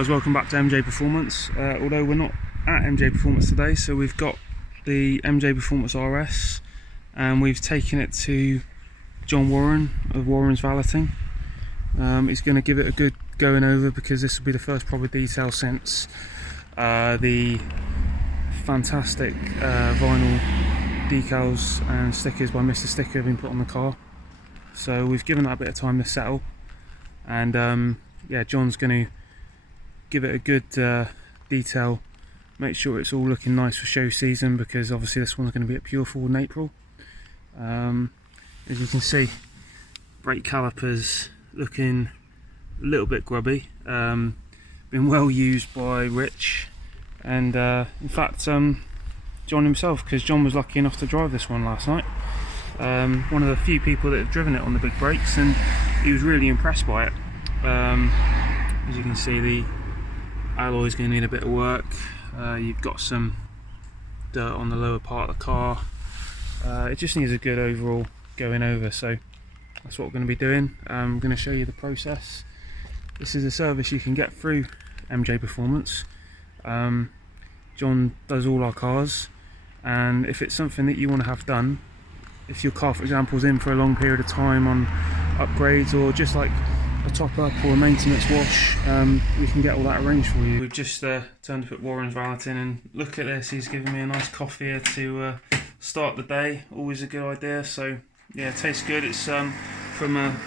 guys, welcome back to MJ Performance. Although we're not at MJ Performance today, so we've got the MJ Performance RS and we've taken it to John Warren of Warren's Valeting. He's going to give it a good going over because this will be the first proper detail since the fantastic vinyl decals and stickers by Mr. Sticker have been put on the car. So we've given that a bit of time to settle, and yeah, John's going to give it a good detail, make sure it's all looking nice for show season, because obviously this one's going to be at Pure Ford in April. As you can see, brake calipers looking a little bit grubby, been well used by Rich, and in fact John himself, because John was lucky enough to drive this one last night. One of the few people that have driven it on the big brakes, and he was really impressed by it. As you can see, the alloy's going to need a bit of work. You've got some dirt on the lower part of the car. It just needs a good overall going over, so that's what we're going to be doing. I'm going to show you the process. This is a service you can get through MJ Performance. John does all our cars, and if it's something that you want to have done, if your car for example is in for a long period of time on upgrades, or just like a top up or a maintenance wash, we can get all that arranged for you. We've just turned up at Warren's Valeting, and look at this, he's given me a nice coffee here to start the day. Always a good idea. So yeah, it tastes good. It's from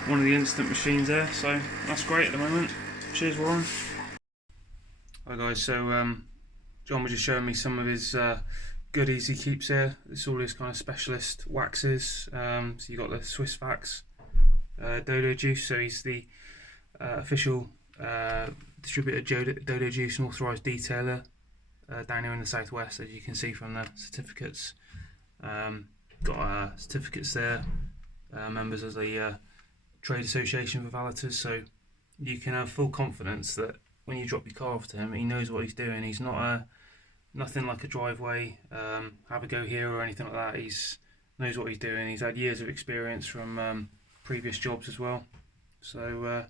one of the instant machines there, so that's great at the moment. Cheers, Warren. Hi guys, so John was just showing me some of his goodies he keeps here. It's all his kind of specialist waxes. So you got the Swissvax Dodo Juice, so he's the official distributor Dodo Juice and authorised detailer down here in the southwest, as you can see from the certificates. Got certificates there, members of the trade association for valeters, so you can have full confidence that when you drop your car off to him, he knows what he's doing. He's not nothing like a driveway, have a go here or anything like that. He's knows what he's doing. He's had years of experience from previous jobs as well, so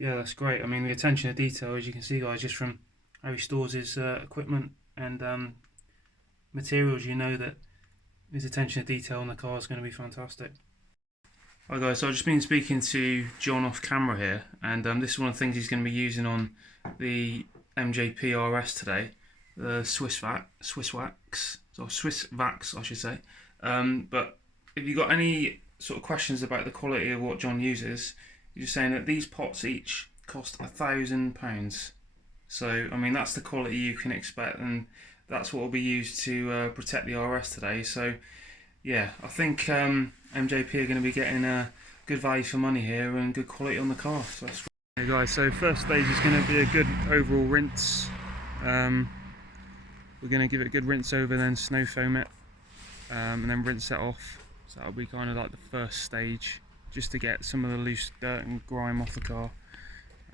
yeah, that's great. I mean, the attention to detail, as you can see guys, just from how he stores his equipment and materials, you know that his attention to detail on the car is going to be fantastic. Hi guys, so I've just been speaking to John off camera here, and this is one of the things he's going to be using on the MJP RS today, the Swissvax, I should say. But if you've got any sort of questions about the quality of what John uses, you're just saying that these pots each cost £1,000. So I mean, that's the quality you can expect, and that's what will be used to protect the RS today. So yeah, I think MJP are going to be getting a good value for money here and good quality on the car. So that's great. Hey guys, so first stage is going to be a good overall rinse. We're going to give it a good rinse over, then snow foam it, and then rinse it off. So that'll be kind of like the first stage, just to get some of the loose dirt and grime off the car.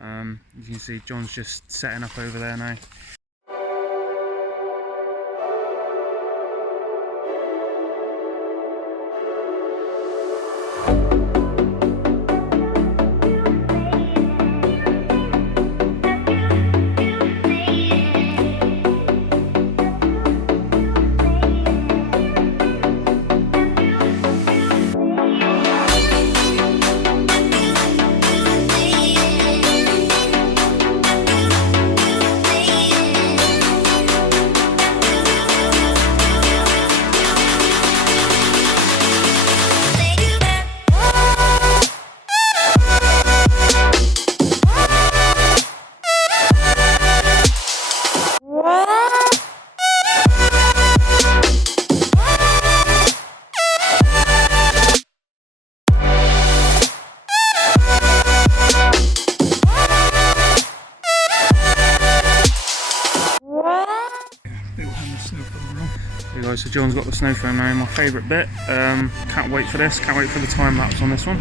You can see John's just setting up over there now. Hey guys, so John's got the snow foam now, my favourite bit. Can't wait for this, can't wait for the time lapse on this one.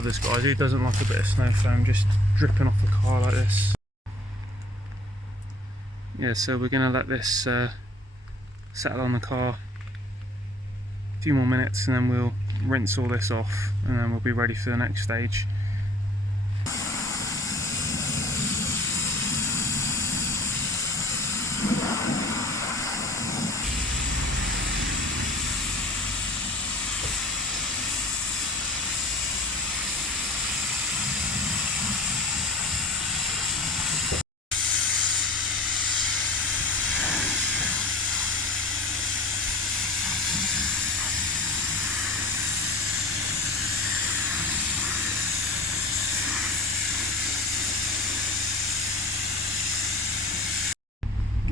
love this, guys. Who doesn't like a bit of snow foam just dripping off the car like this? Yeah, so we're going to let this settle on the car a few more minutes, and then we'll rinse all this off, and then we'll be ready for the next stage.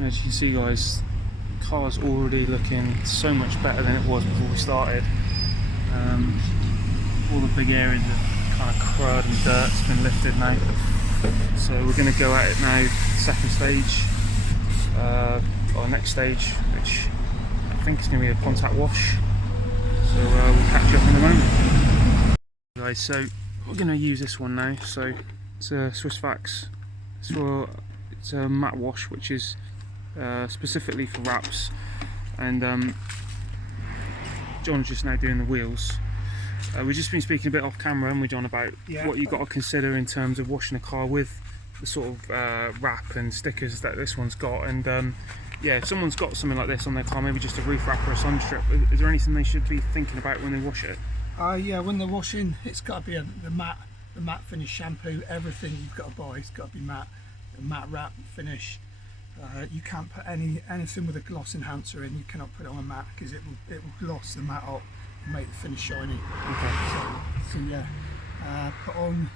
As you can see, guys, the car's already looking so much better than it was before we started. All the big areas of kind of crud and dirt's been lifted now. So we're going to go at it now, second stage, or next stage, which I think is going to be a contact wash. So we'll catch you up in a moment. Guys, so we're going to use this one now. So it's a Swissvax. It's a matte wash, which is specifically for wraps, and John's just now doing the wheels. We've just been speaking a bit off camera, haven't we, John, about what you've got to consider in terms of washing a car with the sort of wrap and stickers that this one's got. And yeah, if someone's got something like this on their car, maybe just a roof wrap or a sun strip, is there anything they should be thinking about when they wash it? Yeah, when they're washing, it's got to be the matte finish shampoo. Everything you've got to buy, it's got to be matte. The matte wrap finish. You can't put anything with a gloss enhancer in. You cannot put it on a matte, because it will gloss the matte up and make the finish shiny. Okay. So yeah, put on,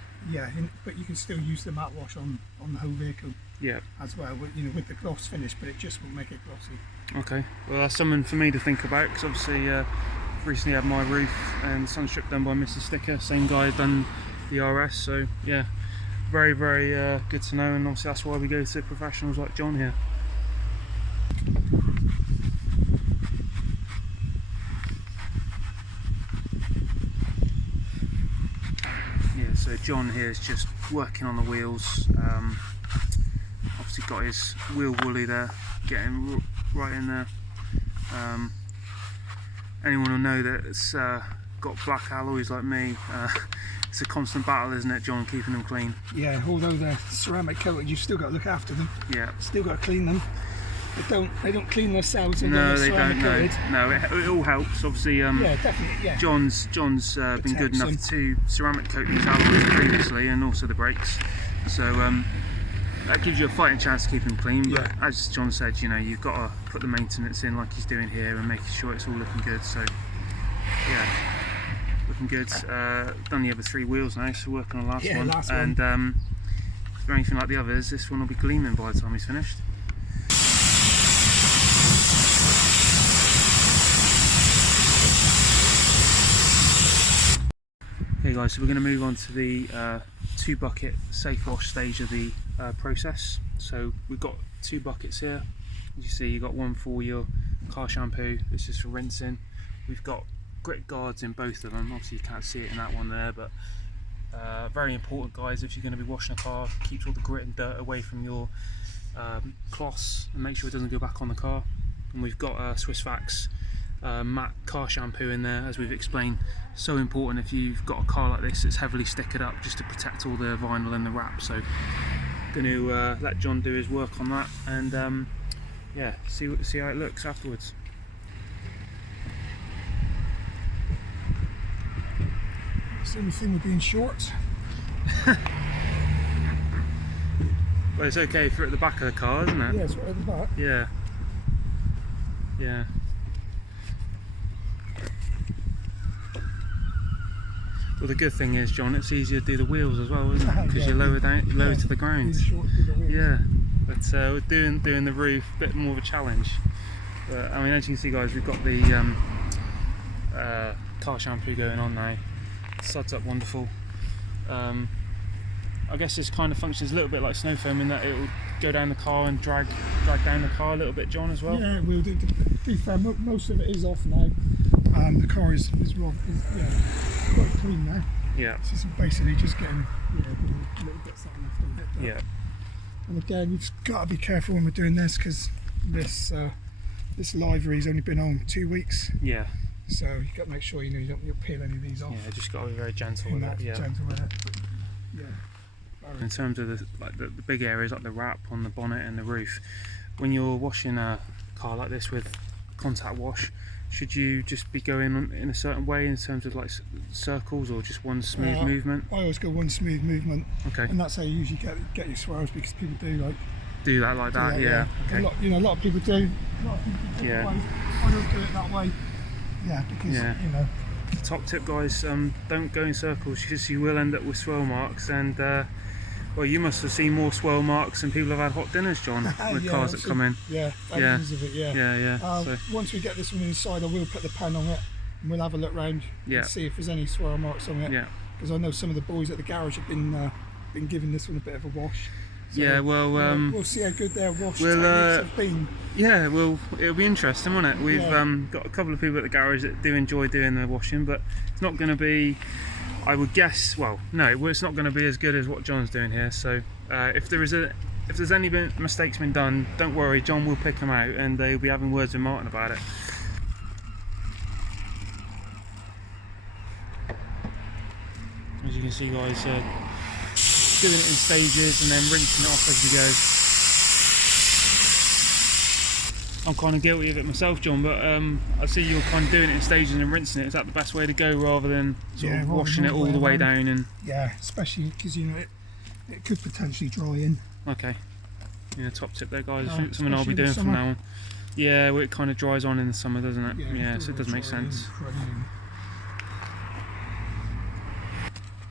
but you can still use the matte wash on the whole vehicle. Yeah. As well, with the gloss finish, but it just won't make it glossy. Okay. Well, that's something for me to think about, because obviously recently had my roof and sun strip done by Mr. Sticker. Same guy done the RS. So yeah. Very, very good to know, and obviously that's why we go to professionals like John here. Yeah, so John here is just working on the wheels. Obviously got his wheel woolly there, getting right in there. Anyone will know that it's got black alloys like me. It's a constant battle, isn't it, John, keeping them clean? Yeah, although they're ceramic coated, you've still got to look after them. Yeah. Still got to clean them. They don't clean themselves. No, they don't. No, it all helps. Obviously, yeah, definitely. Yeah. John's been good enough to ceramic coat these alloys previously, and also the brakes. So that gives you a fighting chance to keep them clean. But as John said, you've got to put the maintenance in like he's doing here, and making sure it's all looking good. So yeah. Looking good. Done the other 3 wheels now, so working on the last one. And if they're anything like the others, this one will be gleaming by the time he's finished. Okay guys, so we're going to move on to the 2 bucket safe wash stage of the process. So we've got 2 buckets here. As you see, you've got one for your car shampoo. This is for rinsing. We've got grit guards in both of them. Obviously you can't see it in that one there, but very important, guys, if you're going to be washing a car. Keeps all the grit and dirt away from your cloths, and make sure it doesn't go back on the car. And we've got Swissvax matte car shampoo in there, as we've explained. So important if you've got a car like this that's heavily stickered up, just to protect all the vinyl and the wrap. So going to let John do his work on that, and yeah, see how it looks afterwards. It's the only thing with being short. Well, it's okay if you're at the back of the car, isn't it? Yeah, it's right at the back. Yeah. Yeah. Well, the good thing is, John, it's easier to do the wheels as well, isn't it? Because you're lower to the ground. Yeah. But we're doing the roof a bit more of a challenge. But I mean, as you can see, guys, we've got the car shampoo going on now. Suds up wonderful. I guess this kind of functions a little bit like snow foam in that it will go down the car and drag down the car a little bit, John, as well. Yeah, it will do. To be fair, most of it is off now. The car is quite clean now. Yeah. This is basically just getting little bits that are left on it. But, Yeah. and again, you've got to be careful when we're doing this, because this livery's only been on 2 weeks. Yeah. So you've got to make sure you don't peel any of these off. Yeah, just got to be very gentle with it. Yeah. Gentle with it. Yeah. In terms of the big areas like the wrap on the bonnet and the roof, when you're washing a car like this with contact wash, should you just be going in a certain way in terms of like circles, or just one smooth movement? I always go one smooth movement. Okay. And that's how you usually get your swirls, because people do that like that. Yeah. Okay. A lot of people do. A lot of people do Yeah. Ways. I don't do it that way. Yeah, because Top tip, guys, don't go in circles, because you will end up with swirl marks. And well, you must have seen more swirl marks, and people have had hot dinners, John, with cars that come in. Yeah, thousands of it. Yeah. So once we get this one inside, I will put the pen on it, and we'll have a look round and see if there's any swirl marks on it. Yeah. Because I know some of the boys at the garage have been giving this one a bit of a wash. So, yeah, well, we'll see how good their wash techniques have been. Yeah, well, it'll be interesting, won't it? We've got a couple of people at the garage that do enjoy doing the washing, but it's not going to be, I would guess, well, no, it's not going to be as good as what John's doing here. So if there's any mistakes been done, don't worry, John will pick them out, and they'll be having words with Martin about it. As you can see, guys, doing it in stages and then rinsing it off as he goes. I'm kind of guilty of it myself, John, but I see you're kind of doing it in stages and rinsing it. Is that the best way to go, rather than sort of washing it all the way down? And yeah, especially because it could potentially dry in. Okay. Yeah, top tip there, guys. Something I'll be doing from now on. Yeah, well, it kind of dries on in the summer, doesn't it? Yeah, so it does make sense.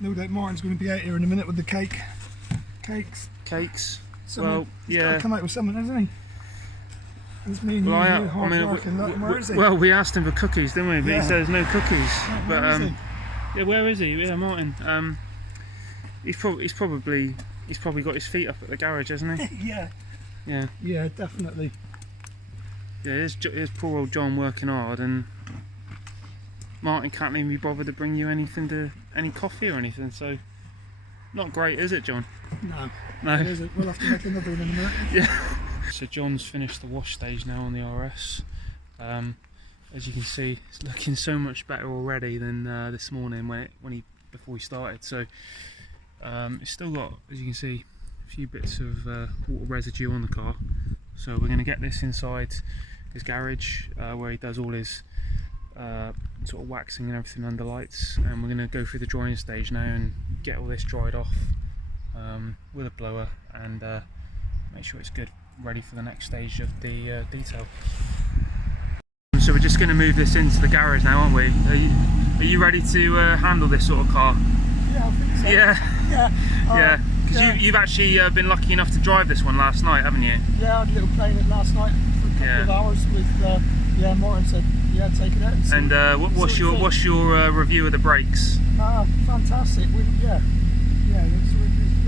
No doubt Martin's going to be out here in a minute with the cakes. Well, he's got to come out with something, hasn't he? It's me and you, where is he? Well, we asked him for cookies, didn't we? But he says no cookies. Where is he? Yeah, Martin. He's probably got his feet up at the garage, hasn't he? Yeah, definitely. Yeah, here's poor old John working hard, and Martin can't even be bothered to bring you any coffee or anything, so not great, is it, John? No. It isn't. We'll have to make another one in a minute. Yeah. So John's finished the wash stage now on the RS. As you can see, it's looking so much better already than this morning before we started. So it's still got, as you can see, a few bits of water residue on the car. So we're going to get this inside his garage where he does all his sort of waxing and everything under lights, and we're going to go through the drying stage now and get all this dried off with a blower, and make sure it's good, ready for the next stage of the detail. So we're just going to move this into the garage now, aren't we? Are you ready to handle this sort of car? Yeah, I think so. Yeah. Because you've actually been lucky enough to drive this one last night, haven't you? Yeah, I had a little play in it last night for a couple of hours with Martin said, take it out. And what's your review of the brakes? Fantastic. They're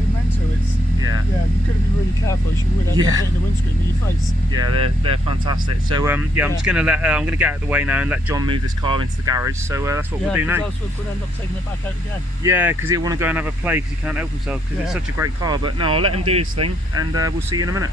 meant to. You've got to be really careful, as you would end up hitting the windscreen with your face. Yeah, they're fantastic. So I'm just going to I'm going to get out of the way now and let John move this car into the garage. So that's what we'll do now. Else we're going to end up taking it back out again. Yeah, because he'll want to go and have a play because he can't help himself because it's such a great car. But no, I'll let him do his thing, and we'll see you in a minute.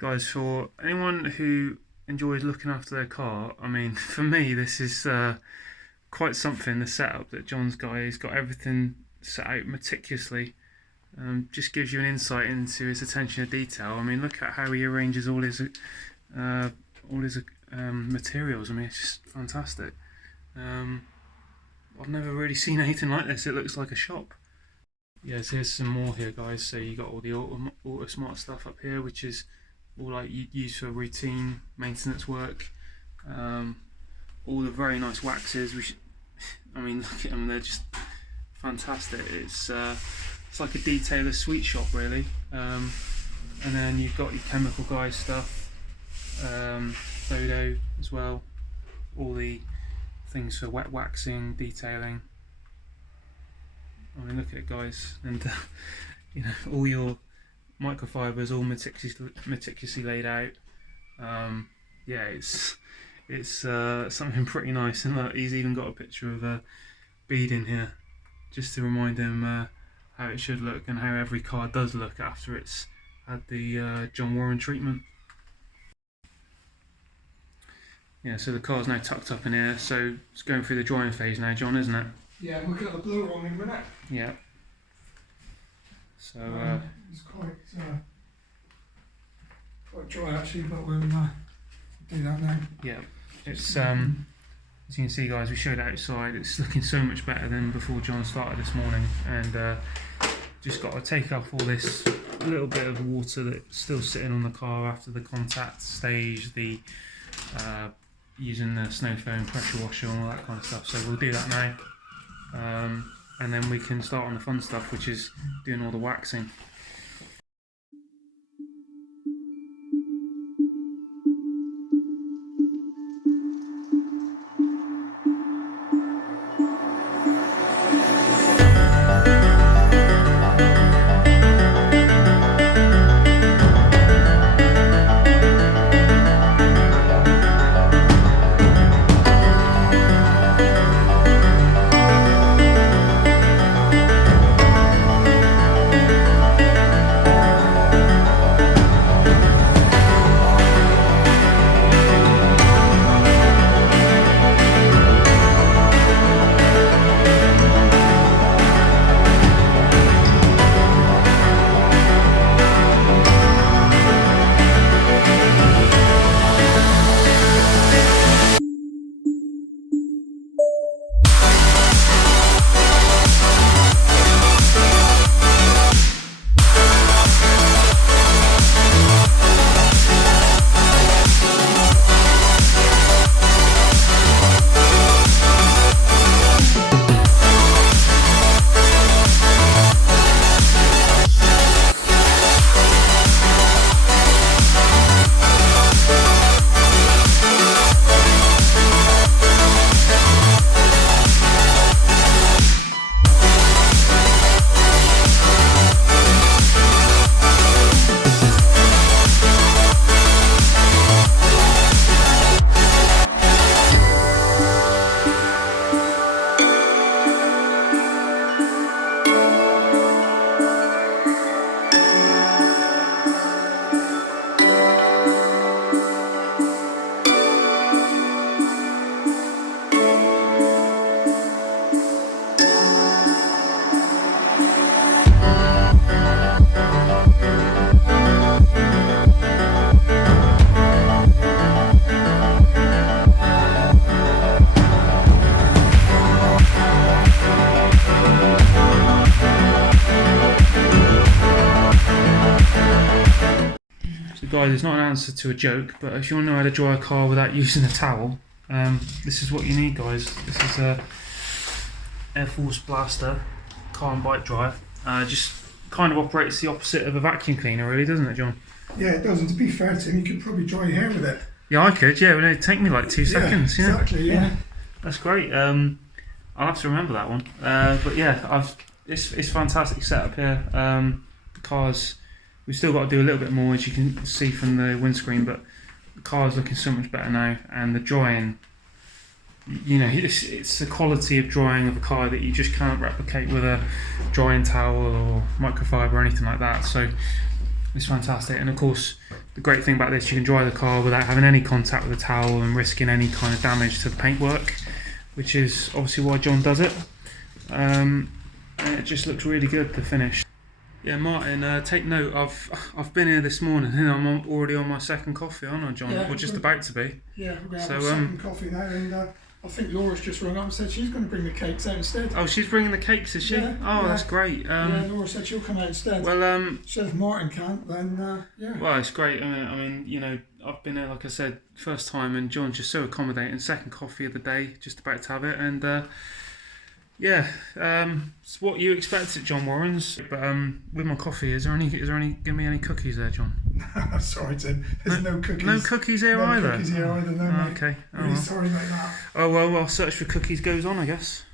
Guys, for anyone who enjoys looking after their car, I mean, for me, this is quite something, the setup that John's got. He's got everything set out meticulously. Just gives you an insight into his attention to detail. I mean, look at how he arranges all his materials. I mean, it's just fantastic. I've never really seen anything like this. It looks like a shop. Yes, here's some more here, guys. So you got all the auto smart stuff up here, which is all like you use for routine maintenance work. All the very nice waxes. I mean, look at them; they're just fantastic. It's it's like a detailer sweet shop really. And then you've got your chemical guys stuff, photo as well, all the things for wet waxing, detailing. I mean, look at it, guys, and you know, all your microfibers all meticulously laid out. Yeah, it's something pretty nice, and look, he's even got a picture of a bead in here, just to remind him how it should look and how every car does look after it's had the John Warren treatment. Yeah, so the car's now tucked up in here, so it's going through the drying phase now, John, isn't it? Yeah, we'll get the blower on in a minute. Yeah. So it's quite dry actually, but we'll do that now. yeah, it's as you can see, guys, we showed outside. It's looking so much better than before John started this morning, and just got to take off all this little bit of water that's still sitting on the car after the contact stage, the using the snow foam pressure washer and all that kind of stuff. So we'll do that now, and then we can start on the fun stuff, which is doing all the waxing. Guys, it's not an answer to a joke, but if you want to know how to dry a car without using a towel, this is what you need, guys. This is a Air Force Blaster car and bike dryer. Just kind of operates the opposite of a vacuum cleaner, really, doesn't it, John? Yeah, it does. And to be fair to him, you could probably dry your hair with it. Yeah, I could. Yeah, it'd take me like 2 seconds. Yeah, exactly. Yeah, that's great. I'll have to remember that one. But yeah, it's fantastic setup here. The car's, we've still got to do a little bit more, as you can see from the windscreen, but the car's looking so much better now, and the drying, you know, it's the quality of drying of a car that you just can't replicate with a drying towel or microfiber or anything like that. So it's fantastic. And of course, the great thing about this, you can dry the car without having any contact with the towel and risking any kind of damage to the paintwork, which is obviously why John does it. And it just looks really good, the finish. Yeah, Martin, take note. I've been here this morning and I'm already on my second coffee, aren't I, John? Yeah, we're just about to be. Yeah, we're going to have a second coffee now, and I think Laura's just rung up and said she's going to bring the cakes out instead. Oh, she's bringing the cakes, is she? Yeah, oh, yeah. That's great. Yeah, Laura said she'll come out instead. Well, so if Martin can't, then yeah. Well, it's great. I mean, you know, I've been here, like I said, first time, and John's just so accommodating. Second coffee of the day, just about to have it, and Yeah, it's what you expect at John Warren's. But with my coffee, is there any? Give me any cookies there, John? Sorry, Tim. There's no cookies. No cookies here either. No cookies here either. No, mate. Okay. Oh, Really well. sorry about that. Oh well, search for cookies goes on, I guess.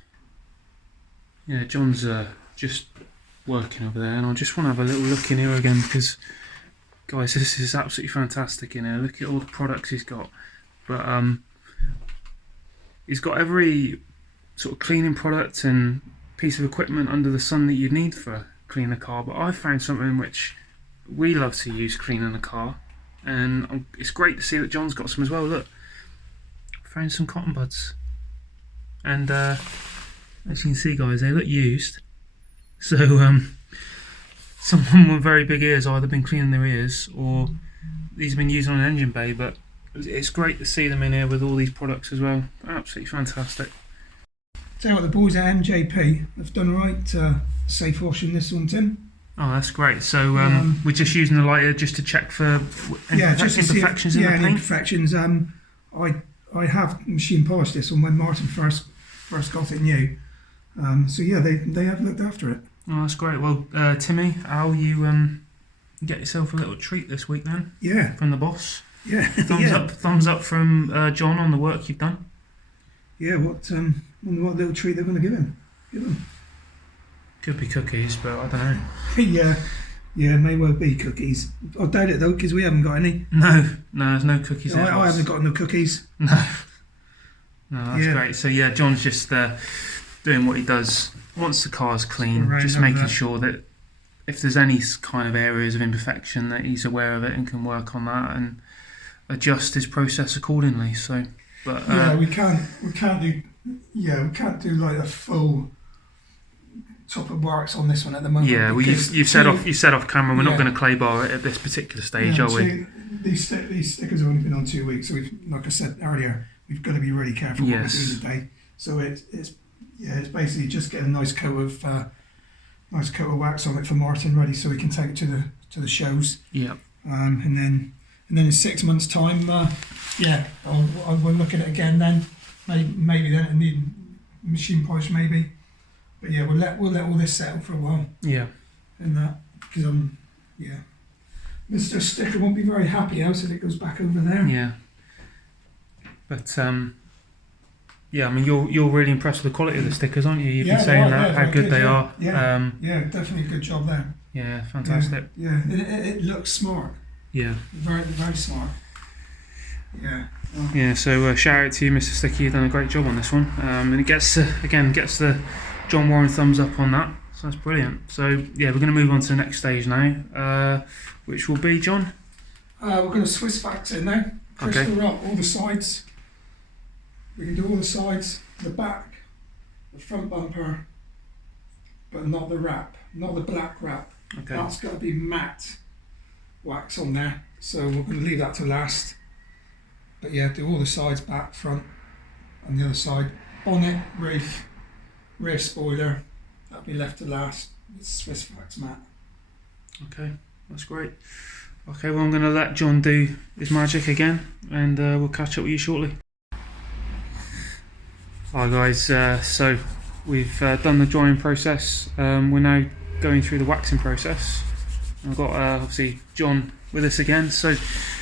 Yeah, John's just working over there, and I just want to have a little look in here again because, guys, this is absolutely fantastic in here. Look at all the products he's got. But he's got every sort of cleaning product and piece of equipment under the sun that you'd need for cleaning a car. But I've found something which we love to use cleaning a car, and it's great to see that John's got some as well. Look, found some cotton buds, and as you can see, guys, they look used. So someone with very big ears either been cleaning their ears or these have been used on an engine bay. But it's great to see them in here with all these products as well. Absolutely fantastic. Tell you what, the boys at MJP have done right safe washing this one, Tim. Oh, that's great. So we're just using the lighter just to check for imperfections in the paint? Any imperfections. I have machine polished this one when Martin first got it new. So yeah, they have looked after it. Oh, that's great. Well, Timmy, how you get yourself a little treat this week then? Yeah. From the boss? Yeah. Thumbs up from John on the work you've done. Yeah, what little treat they're going to give him. Could be cookies, but I don't know. yeah, may well be cookies. I doubt it though, because we haven't got any. No, there's no cookies. I haven't got no cookies. No, that's great. So yeah, John's just doing what he does once the car's clean, just making sure that if there's any kind of areas of imperfection that he's aware of it and can work on that and adjust his process accordingly. So, but we can't do like a full top of works on this one at the moment. Yeah, well, you've said off camera we're not going to clay bar it at this particular stage, are we? These stickers have only been on 2 weeks, so like I said earlier, we've got to be really careful what we do today. So it's basically just get a nice coat of wax on it for Martin, ready so we can take it to the shows. Yeah. And then in 6 months' time, we'll look at it again then. Maybe then it need machine polish maybe. But yeah, we'll let all this settle for a while. Yeah. And that, because Mr. Sticker won't be very happy else if it goes back over there. Yeah. But yeah, I mean you're really impressed with the quality of the stickers, aren't you? You've been saying how good they are. Yeah. Definitely a good job there. Yeah, fantastic. Yeah. It looks smart. Yeah. Very, very smart. Yeah. Yeah, so shout out to you, Mr. Sticky. You've done a great job on this one. And it gets the John Warren thumbs up on that. So that's brilliant. So yeah, we're going to move on to the next stage now, which will be, John? We're going to Swissvax in now. Crystal rock, all the sides. We can do all the sides, the back, the front bumper, but not the wrap, not the black wrap. Okay. That's got to be matte wax on there. So we're going to leave that to last. But yeah, do all the sides, back, front, on the other side. Bonnet, roof, rear spoiler, that'll be left to last. It's Swissvax matte. Okay, that's great. Okay, well I'm going to let John do his magic again, and we'll catch up with you shortly. Hi guys, so we've done the drying process. We're now going through the waxing process. I've got obviously John with us again. So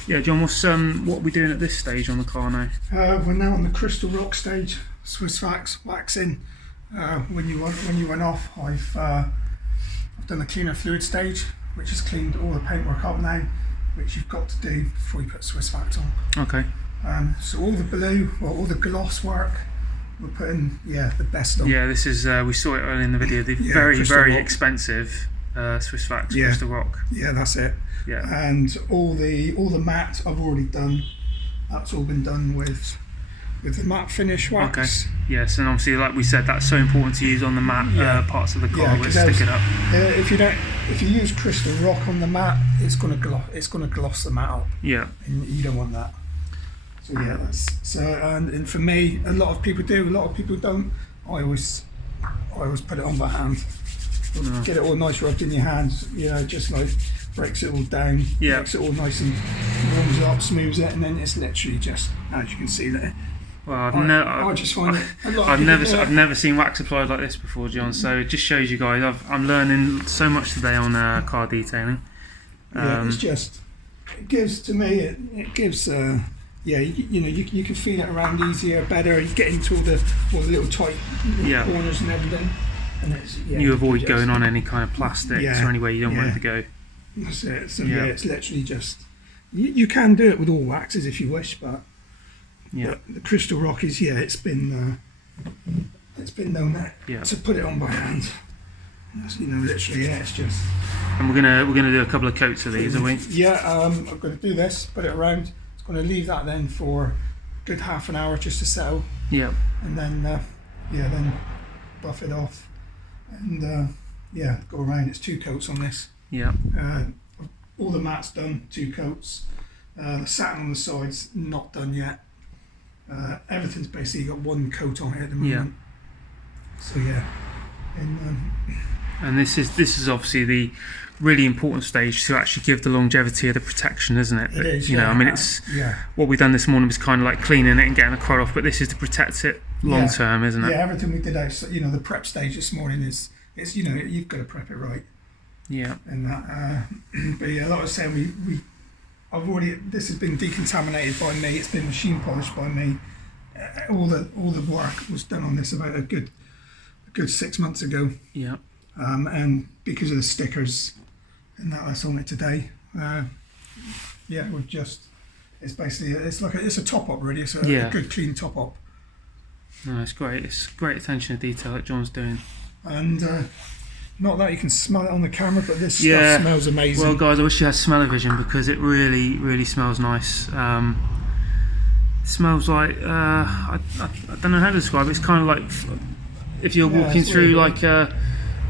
yeah, John, what are we doing at this stage on the car now? We're now on the crystal rock stage, Swissvax waxing. When you went off, I've done the cleaner fluid stage, which has cleaned all the paintwork up now, which you've got to do before you put Swissvax on. Okay. So all the blue, all the gloss work, we're putting the best on. Yeah, this is we saw it earlier in the video. The very expensive Swissvax Crystal Rock. Yeah, that's it. Yeah. And all the matte I've already done. That's all been done with the matte finish wax. Okay. Yes, and obviously, like we said, that's so important to use on the matte parts of the car with stick it up. If you use crystal rock on the matte, it's gonna gloss the matte up. Yeah. And you don't want that. So yeah, and for me, a lot of people do, a lot of people don't. I always put it on by hand. Get it all nice rubbed in your hands, just like breaks it all down, makes it all nice and warms it up, smooths it, and then it's literally just, as you can see there, Well, I just find it a lot. I've never seen wax applied like this before, John. So it just shows you guys. I'm learning so much today on car detailing. It's just, it gives to me. It gives. You can feel it around easier, better. You get into all the little tight corners and everything. And you avoid going on any kind of plastics or anywhere you don't want it to go. That's it. So it's literally just. You can do it with all waxes if you wish, but the crystal rock is it's been known to put it on by hand. Literally, it's just. And we're gonna do a couple of coats of these, are we? Yeah, I'm going to do this, put it around. It's going to leave that then for a good half an hour just to settle. Yeah. And then then buff it off, and go around. It's 2 coats on this. Yeah. All the mat's done, 2 coats. The satin on the sides not done yet. Everything's basically got 1 coat on it at the moment. So and this is obviously the really important stage to actually give the longevity of the protection, isn't it? It is. I mean, it's what we've done this morning was kind of like cleaning it and getting the crud off, but this is to protect it long term, isn't it? Yeah, everything we did out. The prep stage this morning it's you've got to prep it right. Yeah. And that, but like I was saying, this has been decontaminated by me. It's been machine polished by me. All the work was done on this about a good 6 months ago. Yeah. And because of the stickers and that's on it today, we've just. It's basically it's a top up really. It's a good clean top up. No, it's great. It's great attention to detail that John's doing. And not that you can smell it on the camera, but this stuff smells amazing. Well, guys, I wish you had smell-o-vision because it really, really smells nice. It smells like I don't know how to describe it. It's kind of like if you're walking through like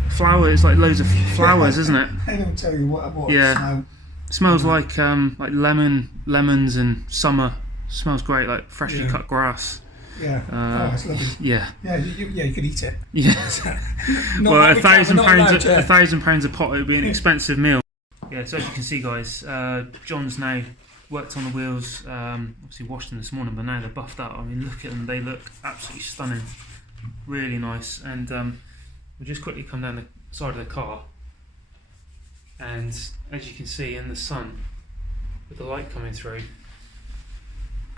flowers, like loads of flowers, isn't it? I don't tell you what it smells. It smells like lemons and summer. It smells great, like freshly cut grass. Yeah. It's lovely. Yeah. Yeah, you could eat it. Yeah. Well, £1,000 a pot, it would be an expensive meal. Yeah, so as you can see, guys, John's now worked on the wheels, obviously washed them this morning, but now they're buffed out. I mean, look at them, they look absolutely stunning. Really nice. And we'll just quickly come down the side of the car. And as you can see in the sun, with the light coming through,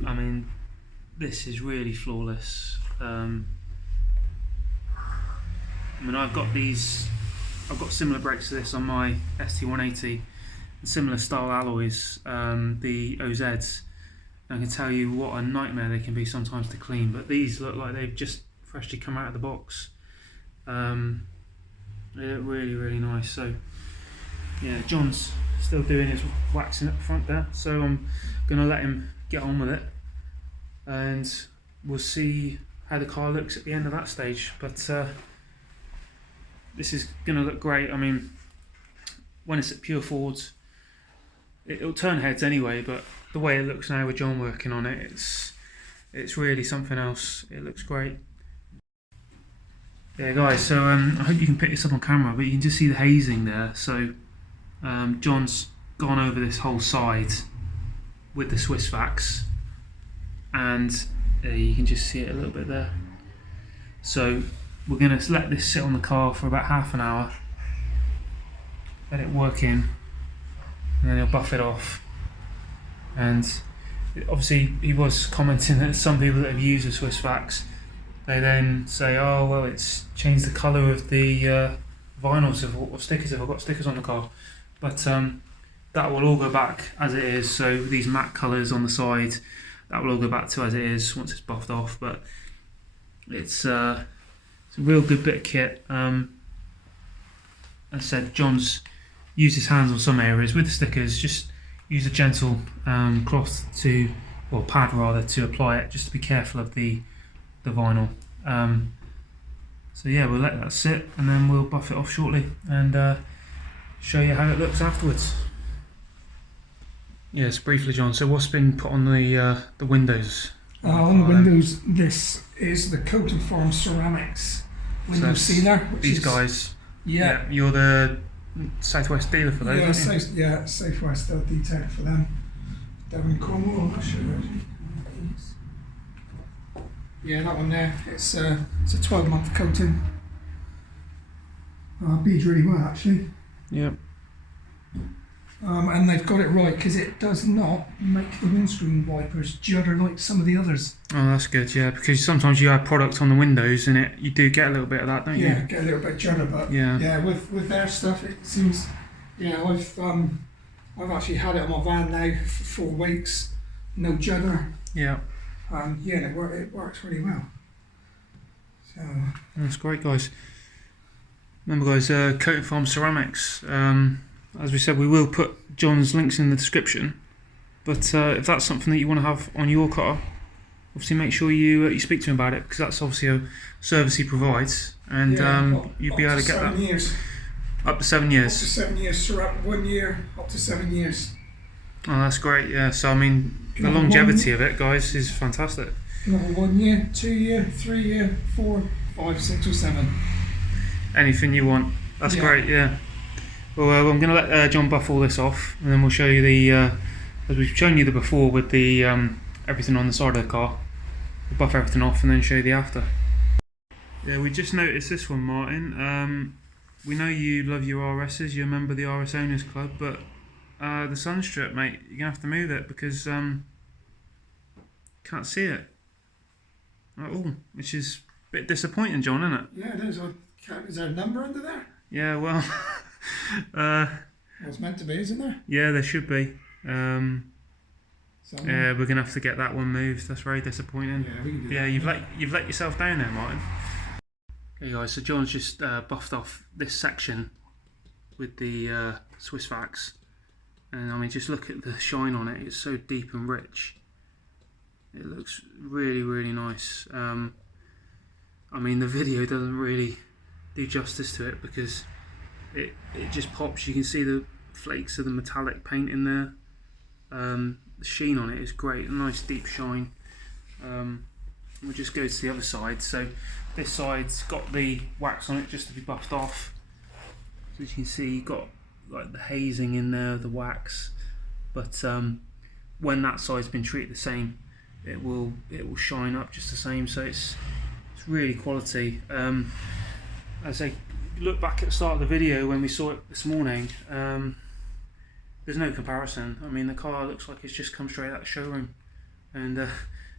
I mean, this is really flawless. I mean, I've got similar brakes to this on my ST180, and similar style alloys, the OZs. And I can tell you what a nightmare they can be sometimes to clean, but these look like they've just freshly come out of the box. They look really, really nice. So yeah, John's still doing his waxing at the front there, so I'm going to let him get on with it, and we'll see how the car looks at the end of that stage. But this is going to look great. I mean, when it's at pure Fords, it'll turn heads anyway, but the way it looks now with John working on it, it's really something else. It looks great. Yeah, guys, so I hope you can pick this up on camera, but you can just see the hazing there. So John's gone over this whole side with the Swissvax, and you can just see it a little bit there. So we're going to let this sit on the car for about half an hour, let it work in, and then he'll buff it off. And obviously he was commenting that some people that have used the Swissvax, they then say, oh well, it's changed the colour of the vinyls or stickers if I've got stickers on the car. But that will all go back as it is. So these matte colours on the side, that will all go back to as it is once it's buffed off. But it's a real good bit of kit. As I said, John's used his hands on some areas with the stickers. Just use a gentle cloth or pad rather, to apply it, just to be careful of the vinyl. So yeah, we'll let that sit and then we'll buff it off shortly and show you how it looks afterwards. Yes, briefly, John. So what's been put on the windows? On the windows, this is the Coated Form Ceramics window sealer. These guys. Yeah, you're the Southwest dealer for those, aren't you? Southwest detailer for them. Devon Cornwall, I'll show you. Yeah, that one there. It's a 12-month coating. Beads really well actually. Yep. And they've got it right because it does not make the windscreen wipers judder like some of the others. Oh, that's good. Yeah, because sometimes you have product on the windows and you do get a little bit of that, don't you? Yeah, get a little bit judder, but yeah, with their stuff, it seems. I've actually had it on my van now for 4 weeks, no judder. Yeah. Yeah, it works really well. So that's great, guys. Remember, guys, Coating Farm Ceramics. As we said, we will put John's links in the description. But if that's something that you want to have on your car, obviously make sure you speak to him about it, because that's obviously a service he provides, and you'd be able to get that. 7 years. Up to 7 years. Up to 7 years. So 1 year, up to 7 years. Oh, that's great. Yeah. So I mean, the longevity of it, guys, is fantastic. Another 1 year, 2 year, 3 year, 4, 5, 6 or 7. Anything you want. That's great. Yeah. Well, I'm going to let John buff all this off, and then we'll show you the, as we've shown you the before with the everything on the side of the car. We'll buff everything off and then show you the after. Yeah, we just noticed this one, Martin. We know you love your RSs, you're a member of the RS Owners Club, but the sunstrip, mate, you're going to have to move it because can't see it at all, which is a bit disappointing, John, isn't it? Yeah, it is. Is there a number under there? Yeah, well... it's meant to be, isn't there? Yeah, there should be. Yeah, we're going to have to get that one moved. That's very disappointing. Yeah, we can do that. You've let yourself down there, Martin. Okay, guys, so John's just buffed off this section with the Swissvax, and I mean, just look at the shine on it. It's so deep and rich. It looks really, really nice. I mean, the video doesn't really do justice to it because it just pops. You can see the flakes of the metallic paint in there. The sheen on it is great, a nice deep shine. We'll just go to the other side. So this side's got the wax on it just to be buffed off. So as you can see, you've got like the hazing in there, the wax. But when that side's been treated the same, it will shine up just the same. So it's really quality. As I look back at the start of the video when we saw it this morning, there's no comparison. I mean, the car looks like it's just come straight out of the showroom, and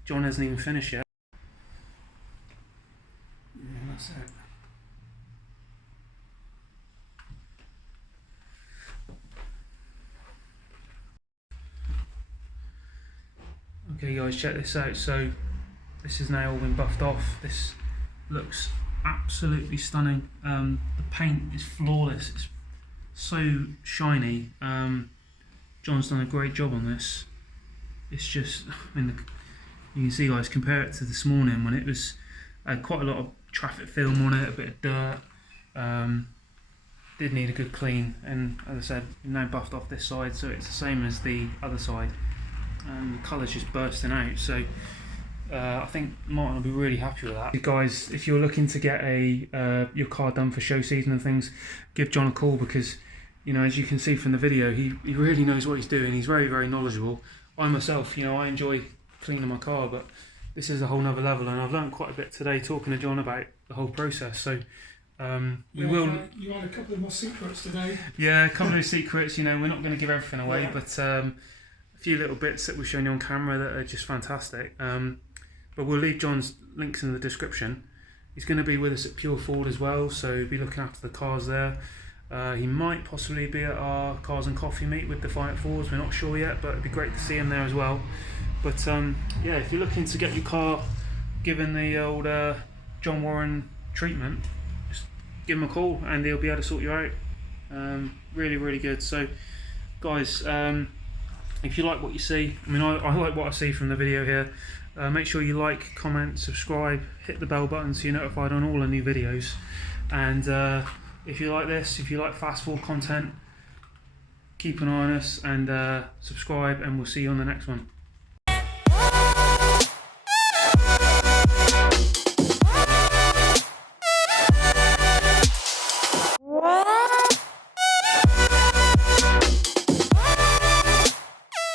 John hasn't even finished yet. Yeah, that's it. Okay guys, check this out. So this has now all been buffed off. This looks absolutely stunning. The paint is flawless. It's so shiny. John's done a great job on this. It's just, I mean, you can see, guys, compare it to this morning when it was quite a lot of traffic film on it, a bit of dirt. Did need a good clean, and as I said, now buffed off this side, so it's the same as the other side, and the colour's just bursting out. So I think Martin will be really happy with that. Guys, if you're looking to get your car done for show season and things, give John a call, because, you know, as you can see from the video, he really knows what he's doing. He's very, very knowledgeable. I myself, you know, I enjoy cleaning my car, but this is a whole nother level, and I've learned quite a bit today talking to John about the whole process. So we will. You had a couple of more secrets today. Yeah, a couple of secrets. You know, we're not going to give everything away, yeah. But a few little bits that we've shown you on camera that are just fantastic. But we'll leave John's links in the description. He's going to be with us at Pure Ford as well, so be looking after the cars there. He might possibly be at our Cars and Coffee meet with the Fiat Fords. We're not sure yet, but it'd be great to see him there as well. But yeah, if you're looking to get your car given the old John Warren treatment, just give him a call and he'll be able to sort you out. Really, really good. So guys, if you like what you see, I mean, I like what I see from the video here. Make sure you like, comment, subscribe, hit the bell button so you're notified on all the new videos. And if you like this, if you like fast forward content, keep an eye on us and subscribe, and we'll see you on the next one.